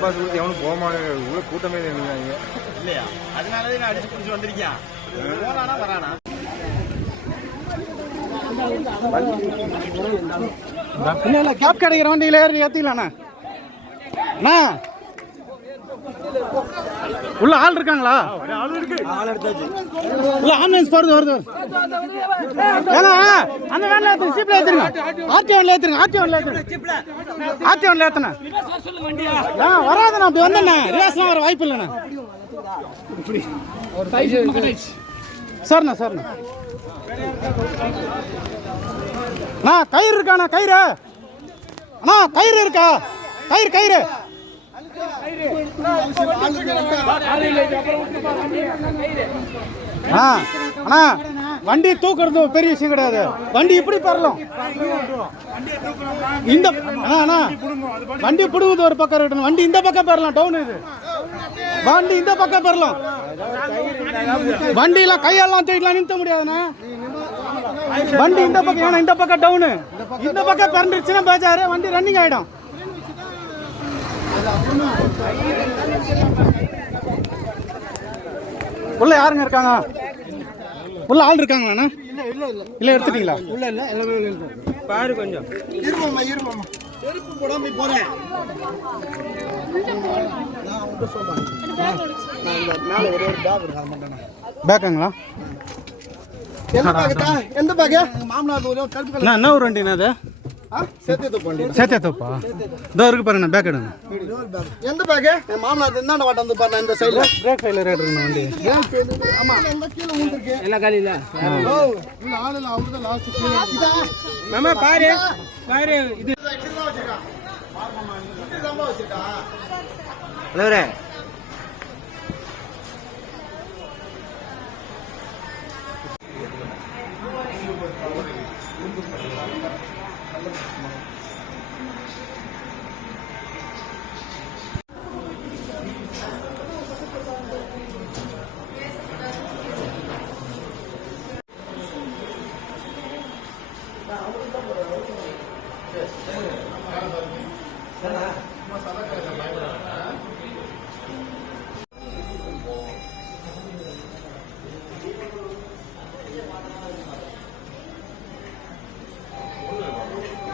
Pass கொடுத்து எவனும் போமாங்க உள்ள கூட்டமே இல்லையா? அதனாலதான் நான் அடிச்சு பிடிச்சி வந்திருக்கேன். போனானா வரானா? இல்ல கேப் கிடைக்கிற வண்டியில ஏறி ஏத்திக்கலாண்ணா. உள்ள ஆள் இருக்காங்களா? உள்ள ஆம்புலன்ஸ் வருது. ஏன்னா அந்த வேன்ல ஏத்துங்க, ஜீப்ல ஏத்துங்க, ஆர்டிஓன்ல ஏத்துங்க, ஆர்டிஓன்ல ஏத்துங்க. வராதுண்ணா, அப்படி வந்தேண்ணா ரியாஸ்லாம் வர வாய்ப்பு இல்லைண்ணா. சரிண்ணா. அண்ணா கயிறு இருக்காண்ணா, கயிறு அண்ணா, கயிறு இருக்கா? கயிறு அண்ணா, வண்டி தூக்குறது பெரிய விஷயம் கிடையாது. வண்டி இப்படி பரலாம், இந்த அண்ணா வண்டி புடுங்குது ஒரு பக்கம் இருக்கணும். வண்டி இந்த பக்கம் பெறலாம், டவுன் இது. வண்டி இந்த பக்கம் பெறலாம். வண்டியெல்லாம் கையெல்லாம் தூக்கிலாம் நிறுத்த முடியாதுண்ணா. வண்டி இந்த பக்கம், ஏன்னா இந்த பக்கம் டவுனு, இந்த பக்கம் பறந்துருச்சுன்னா பேச்சாரு வண்டி ரன்னிங் ஆயிடும். உள்ள யாருங்க இருக்காங்க? உள்ள ஆள் இருக்காங்களாண்ணா? இல்ல எடுத்துட்டீங்களா? உள்ள இல்ல, எல்லாமே பாரு கொஞ்சம் இருமாமா செருப்பு போடாம போறேன். நான் வந்து சொல்றேன், மேல ஒரே ஒரு பேக் இருக்கு, மாட்டேனா பேக்குங்களா? எந்த பேக்? மாமனார் ஒரு கருப்பு கலர். என்ன ஒரு வண்டினா அது? சேத்தியத்தோப்பா. இதோ இருக்கு பாருங்க, பேக் எடுங்க. எந்த பேக்? மாமனார் என்னென்ன வாட்ட வந்து பாருங்க, இந்த சைடுல பிரேக் ஃபெயிலியர் இருக்குங்க வண்டி. ஆமா, இந்த கீழ ஊந்திருக்கு எல்லாம் காலி இல்ல. ஓ, இல்ல ஆளு இல்ல, அவரு தான் லாஸ்ட் கீழ. மாமா பாரு இது இப்படிதான் வச்சிருக்கா. மாமா இப்படிதான் வச்சிருக்கா. ஹலோரே